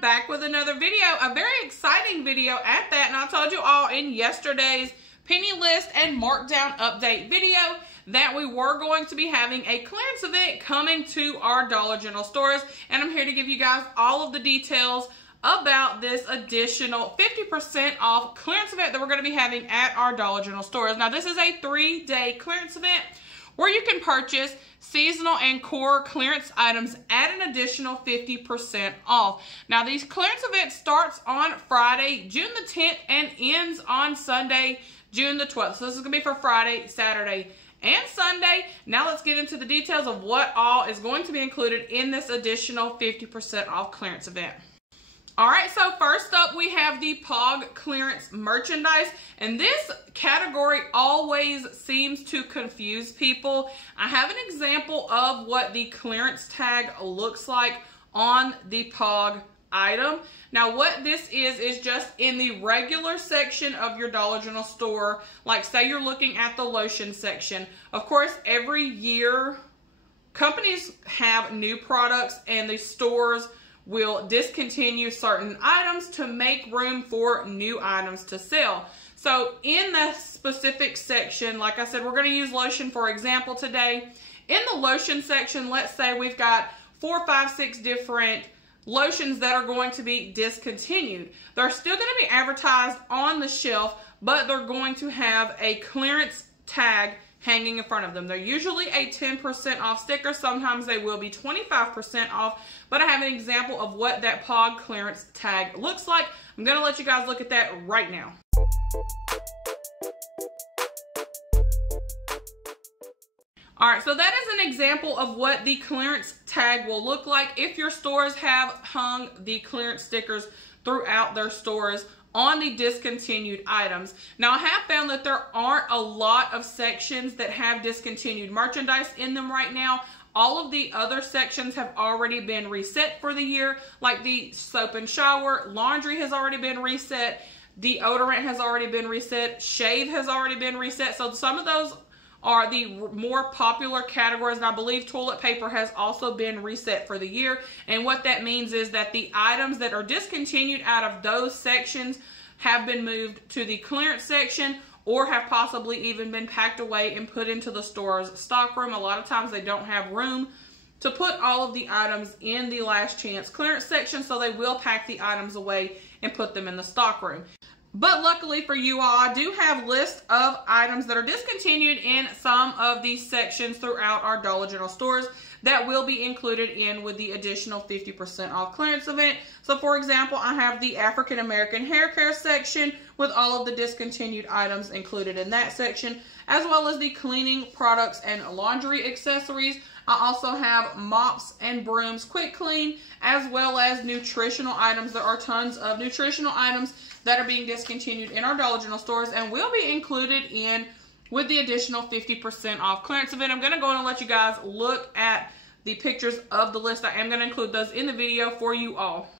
everyone, back with another video, a very exciting video at that. And I told you all in yesterday's penny list and markdown update video that we were going to be having a clearance event coming to our Dollar General stores, and I'm here to give you guys all of the details about this additional 50% off clearance event that we're going to be having at our Dollar General stores. Now, this is a 3-day clearance event where you can purchase seasonal and core clearance items at an additional 50% off. Now, these clearance events starts on Friday, June the 10th, and ends on Sunday, June the 12th. So this is going to be for Friday, Saturday, and Sunday. Now let's get into the details of what all is going to be included in this additional 50% off clearance event. Alright, so first up we have the POG clearance merchandise, and this category always seems to confuse people. I have an example of what the clearance tag looks like on the POG item. Now what this is just in the regular section of your Dollar General store, like say you're looking at the lotion section. Of course, every year companies have new products and the stores will discontinue certain items to make room for new items to sell. So in the specific section, like I said, we're going to use lotion for example today. In the lotion section, let's say we've got 4, 5, 6 different lotions that are going to be discontinued. They're still going to be advertised on the shelf, but they're going to have a clearance tag hanging in front of them. They're usually a 10% off sticker. Sometimes they will be 25% off, but I have an example of what that POG clearance tag looks like. I'm going to let you guys look at that right now. Alright, so that is an example of what the clearance tag will look like if your stores have hung the clearance stickers throughout their stores on the discontinued items. Now, I have found that there aren't a lot of sections that have discontinued merchandise in them right now. All of the other sections have already been reset for the year, like the soap and shower, laundry has already been reset, deodorant has already been reset, shave has already been reset. So some of those are the more popular categories, and I believe toilet paper has also been reset for the year. And what that means is that the items that are discontinued out of those sections have been moved to the clearance section or have possibly even been packed away and put into the store's stock room. A lot of times they don't have room to put all of the items in the last chance clearance section, so they will pack the items away and put them in the stock room. But luckily for you all, I do have lists of items that are discontinued in some of these sections throughout our Dollar General stores that will be included in with the additional 50% off clearance event. So for example, I have the African American hair care section with all of the discontinued items included in that section, as well as the cleaning products and laundry accessories. I also have mops and brooms quick clean, as well as nutritional items. There are tons of nutritional items that are being discontinued in our Dollar General stores and will be included in with the additional 50% off clearance event. I'm going to go and let you guys look at the pictures of the list. I am going to include those in the video for you all.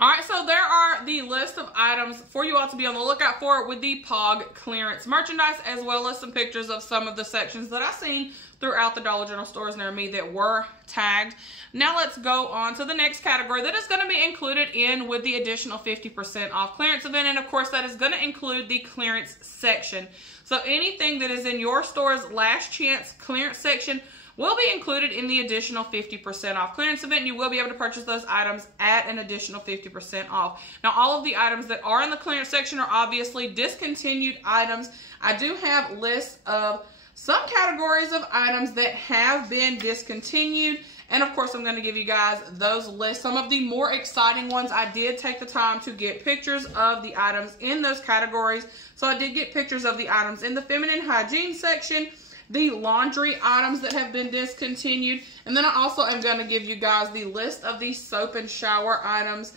Alright, so there are the list of items for you all to be on the lookout for with the POG clearance merchandise, as well as some pictures of some of the sections that I've seen throughout the Dollar General stores near me that were tagged. Now let's go on to the next category that is going to be included in with the additional 50% off clearance event, and of course that is going to include the clearance section. So anything that is in your store's last chance clearance section will be included in the additional 50% off clearance event. You will be able to purchase those items at an additional 50% off. Now, all of the items that are in the clearance section are obviously discontinued items. I do have lists of some categories of items that have been discontinued. And of course, I'm going to give you guys those lists. Some of the more exciting ones, I did take the time to get pictures of the items in those categories. So I did get pictures of the items in the feminine hygiene section, the laundry items that have been discontinued, and then I also am going to give you guys the list of the soap and shower items.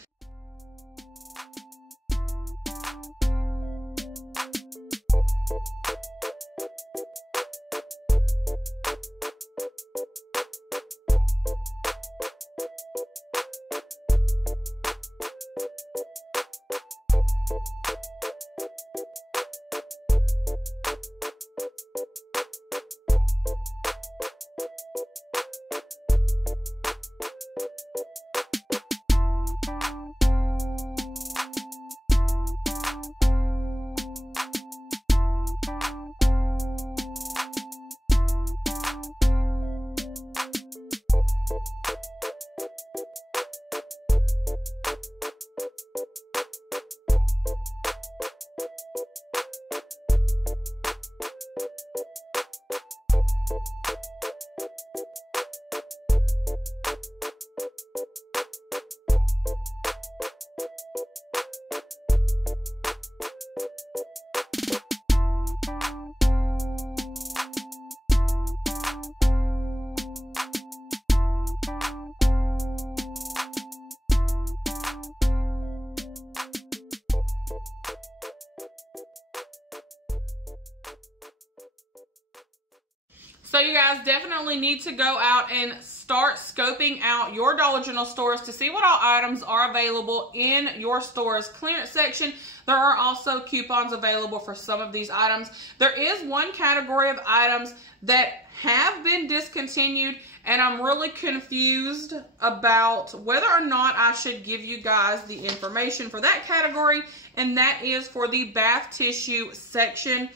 So you guys definitely need to go out and start scoping out your Dollar General stores to see what all items are available in your store's clearance section. There are also coupons available for some of these items. There is one category of items that have been discontinued, and I'm really confused about whether or not I should give you guys the information for that category, and that is for the bath tissue section.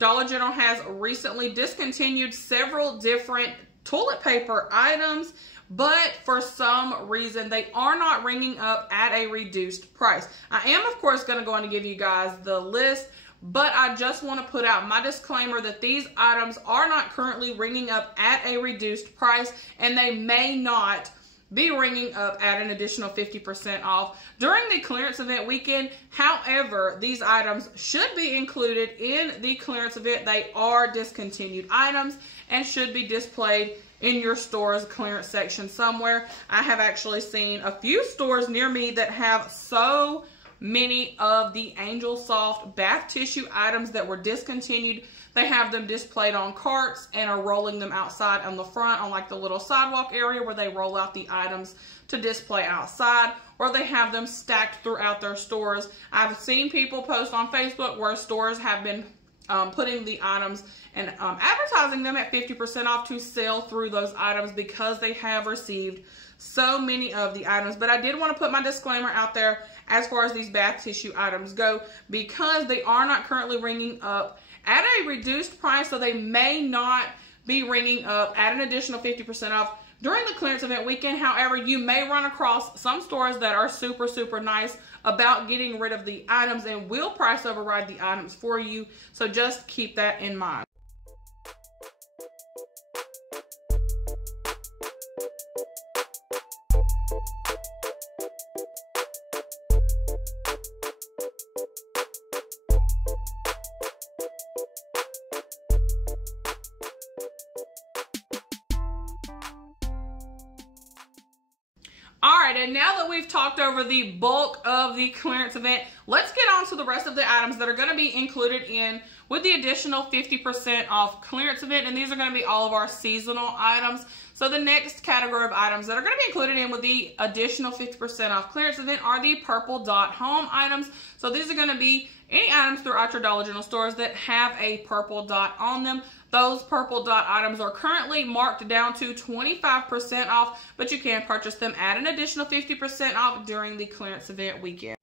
Dollar General has recently discontinued several different toilet paper items, but for some reason they are not ringing up at a reduced price. I am, of course, going to go on and give you guys the list, but I just want to put out my disclaimer that these items are not currently ringing up at a reduced price, and they may not be ringing up at an additional 50% off during the clearance event weekend. However, these items should be included in the clearance event. They are discontinued items and should be displayed in your store's clearance section somewhere. I have actually seen a few stores near me that have so many of the Angel Soft bath tissue items that were discontinued. They have them displayed on carts and are rolling them outside on the front on like the little sidewalk area where they roll out the items to display outside, or they have them stacked throughout their stores. I've seen people post on Facebook where stores have been putting the items and advertising them at 50% off to sell through those items because they have received so many of the items. But I did want to put my disclaimer out there as far as these bath tissue items go, because they are not currently ringing up at a reduced price, so they may not be ringing up at an additional 50% off during the clearance event weekend. However, you may run across some stores that are super, super nice about getting rid of the items and will price override the items for you. So just keep that in mind. Alright, and now that we've talked over the bulk of the clearance event, let's get on to the rest of the items that are going to be included in with the additional 50% off clearance event, and these are going to be all of our seasonal items. So the next category of items that are going to be included in with the additional 50% off clearance event are the purple dot home items. So these are going to be any items throughout your Dollar General stores that have a purple dot on them. Those purple dot items are currently marked down to 25% off, but you can purchase them at an additional 50% off during the clearance event weekend.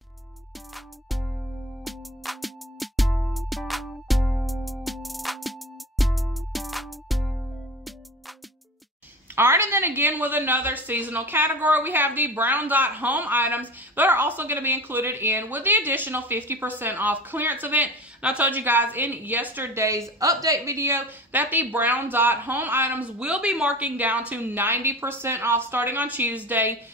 All right, and then again with another seasonal category, we have the brown dot home items that are also going to be included in with the additional 50% off clearance event. And I told you guys in yesterday's update video that the brown dot home items will be marking down to 90% off starting on Tuesday,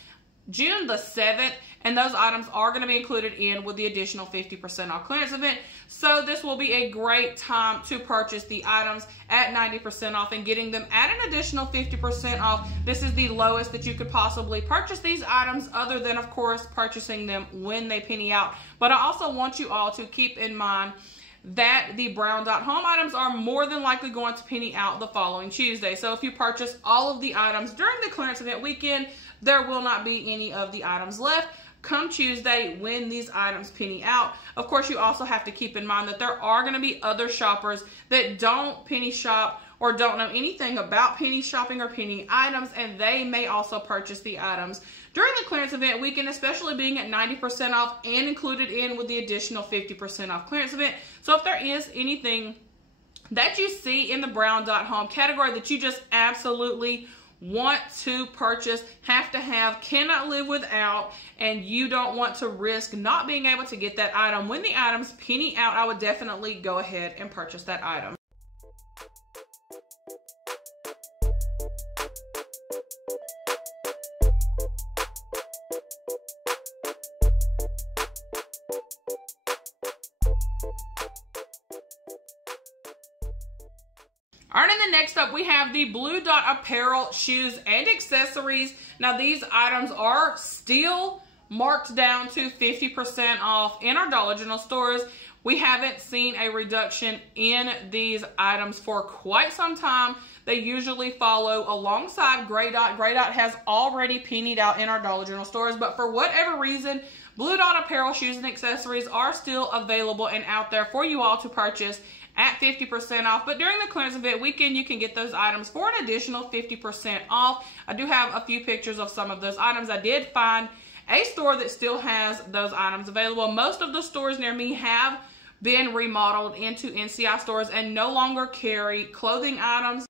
June the 7th. And those items are going to be included in with the additional 50% off clearance event. So this will be a great time to purchase the items at 90% off and getting them at an additional 50% off. This is the lowest that you could possibly purchase these items, other than, of course, purchasing them when they penny out. But I also want you all to keep in mind that the brown dot home items are more than likely going to penny out the following Tuesday. So if you purchase all of the items during the clearance event weekend, there will not be any of the items left come Tuesday when these items penny out. Of course, you also have to keep in mind that there are going to be other shoppers that don't penny shop or don't know anything about penny shopping or penny items, and they may also purchase the items during the clearance event weekend, especially being at 90% off and included in with the additional 50% off clearance event. So if there is anything that you see in the brown dot home category that you just absolutely want to purchase, have to have, cannot live without, and you don't want to risk not being able to get that item when the items penny out, I would definitely go ahead and purchase that item. All right, and then next up we have the blue dot apparel, shoes, and accessories. Now these items are still marked down to 50% off in our Dollar General stores. We haven't seen a reduction in these items for quite some time. They usually follow alongside Gray Dot. Gray Dot has already pennied out in our Dollar General stores, but for whatever reason, blue dot apparel, shoes, and accessories are still available and out there for you all to purchase at 50% off. But during the clearance event weekend, you can get those items for an additional 50% off. I do have a few pictures of some of those items. I did find a store that still has those items available. Most of the stores near me have been remodeled into NCI stores and no longer carry clothing items.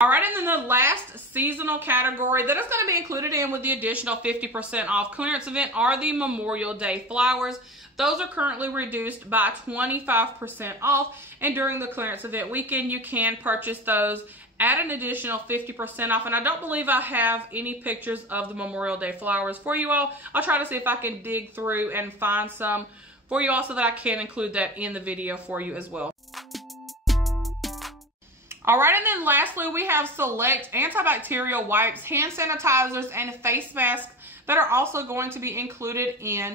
All right, and then the last seasonal category that is going to be included in with the additional 50% off clearance event are the Memorial Day flowers. Those are currently reduced by 25% off, and during the clearance event weekend, you can purchase those at an additional 50% off. And I don't believe I have any pictures of the Memorial Day flowers for you all. I'll try to see if I can dig through and find some for you all so that I can include that in the video for you as well. All right, and then lastly, we have select antibacterial wipes, hand sanitizers, and face masks that are also going to be included in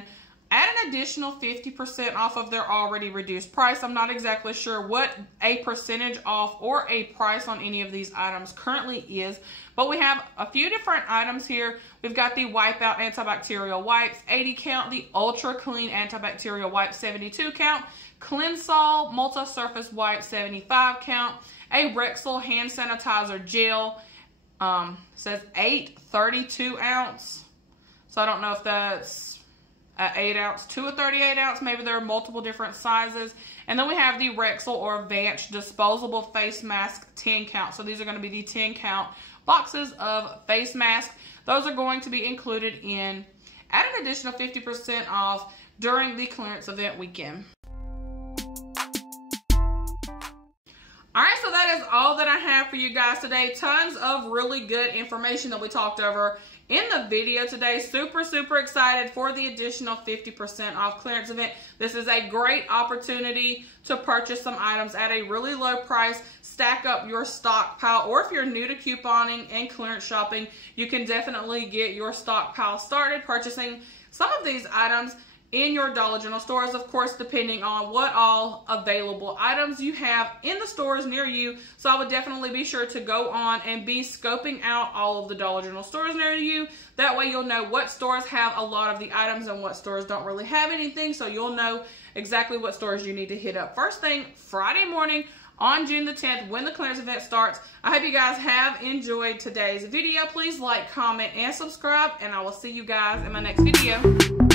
at an additional 50% off of their already reduced price. I'm not exactly sure what a percentage off or a price on any of these items currently is, but we have a few different items here. We've got the Wipeout antibacterial wipes, 80 count, the Ultra Clean antibacterial wipes, 72 count, Cleansol multi-surface wipe, 75 count, a Rexel hand sanitizer gel, says 8 32 ounce. So I don't know if that's an 8 ounce to a 38 ounce. Maybe there are multiple different sizes. And then we have the Rexel or Vance disposable face mask 10 count. So these are going to be the 10 count boxes of face masks. Those are going to be included in at an additional 50% off during the clearance event weekend. All right, so that is all that I have for you guys today. Tons of really good information that we talked over in the video today. Super, super excited for the additional 50% off clearance event. This is a great opportunity to purchase some items at a really low price, stack up your stockpile, or if you're new to couponing and clearance shopping, you can definitely get your stockpile started purchasing some of these items in your Dollar General stores, of course, depending on what all available items you have in the stores near you. So I would definitely be sure to go on and be scoping out all of the Dollar General stores near you. That way you'll know what stores have a lot of the items and what stores don't really have anything. So you'll know exactly what stores you need to hit up first thing Friday morning on June the 10th when the clearance event starts. I hope you guys have enjoyed today's video. Please like, comment, and subscribe, and I will see you guys in my next video.